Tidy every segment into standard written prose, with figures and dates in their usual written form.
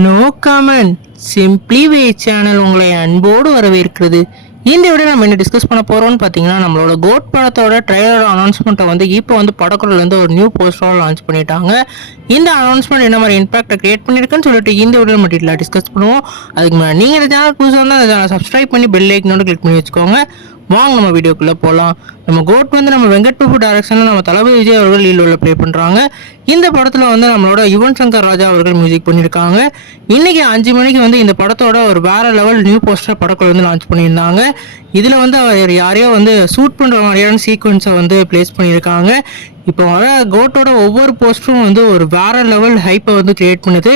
No comment simply வே channel உங்களை அன்போடு வரவேற்கிறது. இந்த வீடியோ நம்ம என்ன டிஸ்கஸ் பண்ண போறோம்னு பார்த்தீங்கன்னா, நம்மளோட கோட் படத்தோட ட்ரைலர் அனௌன்ஸ்மெண்ட்டை வந்து இப்போ வந்து படக்குழுலேருந்து ஒரு நியூ போஸ்டராக லான்ச் பண்ணிட்டாங்க. இந்த அனௌன்ஸ்மெண்ட் என்ன மாதிரி இம்பாக்டை கிரியேட் பண்ணியிருக்குன்னு சொல்லிட்டு இந்த வீடியோ நம்ம டீட்டெயிலாக டிஸ்கஸ் பண்ணுவோம். அதுக்கு முன்னாடி நீங்கள் இந்த சேனல் புதுசாக இருந்தால் அந்த சேனலை சப்ஸ்கிரைப் பண்ணி பெல் ஐக்கனோட கிளிக் பண்ணி வச்சுக்கோங்க. வாங்க நம்ம வீடியோக்குள்ளே போகலாம். நம்ம கோட் வந்து நம்ம வெங்கட் பிரபு டைரக்ஷனில் நம்ம தளபதி விஜய் அவர்கள் லீலோவில் ப்ளே பண்ணுறாங்க. இந்த படத்தில் வந்து நம்மளோட யுவன் சங்கர் ராஜா அவர்கள் மியூசிக் பண்ணியிருக்காங்க. இன்றைக்கி 5 மணிக்கு வந்து இந்த படத்தோட ஒரு வேறு லெவல் நியூ போஸ்டர் படக்குழு வந்து லான்ச் பண்ணியிருந்தாங்க. இதில் வந்து அவர் யாரையோ வந்து ஷூட் பண்ணுற மாதிரியான சீக்வன்ஸை வந்து ப்ளேஸ் பண்ணியிருக்காங்க. இப்போ வர கோட்டோட ஒவ்வொரு போஸ்டரும் வந்து ஒரு வேறு லெவல் ஹைப்பை வந்து கிரியேட் பண்ணுது.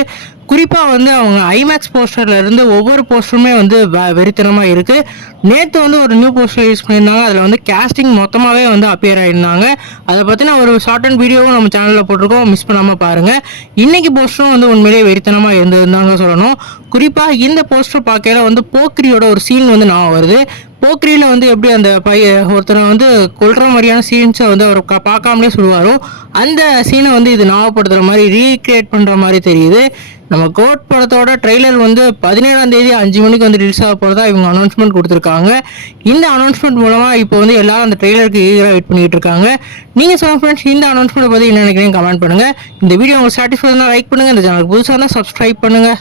குறிப்பாக வந்து அவங்க ஐமேக்ஸ் போஸ்டர்லேருந்து ஒவ்வொரு போஸ்டருமே வந்து வெறித்தனமாக இருக்குது. நேற்று வந்து ஒரு நியூ போஸ்டர் யூஸ் பண்ணியிருந்தாங்க. அதில் வந்து கேஸ்டிங் மொத்தமாகவே வந்து அப்பியர் ஆகியிருந்தாங்க. அதை பற்றின ஒரு ஷார்ட் அண்ட் வீடியோவும் நம்ம சேனலில் போட்டிருக்கோம், மிஸ் பண்ணாமல் பாருங்கள். இன்றைக்கி போஸ்டரும் வந்து உண்மையிலேயே வெறித்தனமாக இருந்ததுதாங்க சொல்லணும். குறிப்பாக இந்த போஸ்டர் பார்க்கையில வந்து போக்ரியோட ஒரு சீன் வந்து நான் வருது. போக்ரியில் வந்து எப்படி அந்த ஒருத்தரை வந்து கொல்ற மாதிரியான சீன்ஸை வந்து அவர் பார்க்காமலே சொல்லுவாரோ, அந்த சீனை வந்து இது ஞாபகப்படுத்துகிற மாதிரி ரீக்ரியேட் பண்ணுற மாதிரி தெரியுது. நம்ம கோட் படத்தோட ட்ரெய்லர் வந்து 17ஆம் தேதி 5 மணிக்கு வந்து ரிலீஸ் ஆக போகிறதா இவங்க அனௌன்ஸ்மெண்ட் கொடுத்துருக்காங்க. இந்த அனௌன்ஸ்மெண்ட் மூலமாக இப்போ வந்து எல்லாரும் அந்த ட்ரெய்லருக்கு ஈகராக வெயிட் பண்ணிட்டு இருக்காங்க. நீங்கள் சொல்லுங்கள் ஃப்ரெண்ட்ஸ், இந்த அனௌன்ஸ்மெண்ட் பற்றி என்ன நினைக்கிறீங்க கமெண்ட் பண்ணுங்கள். இந்த வீடியோ உங்களுக்கு சாட்டிஸ்ஃபைடாக லைக் பண்ணுங்கள். இந்த சேனலுக்கு புதுசாக இருந்தால் சப்ஸ்கிரைப் பண்ணுங்கள்.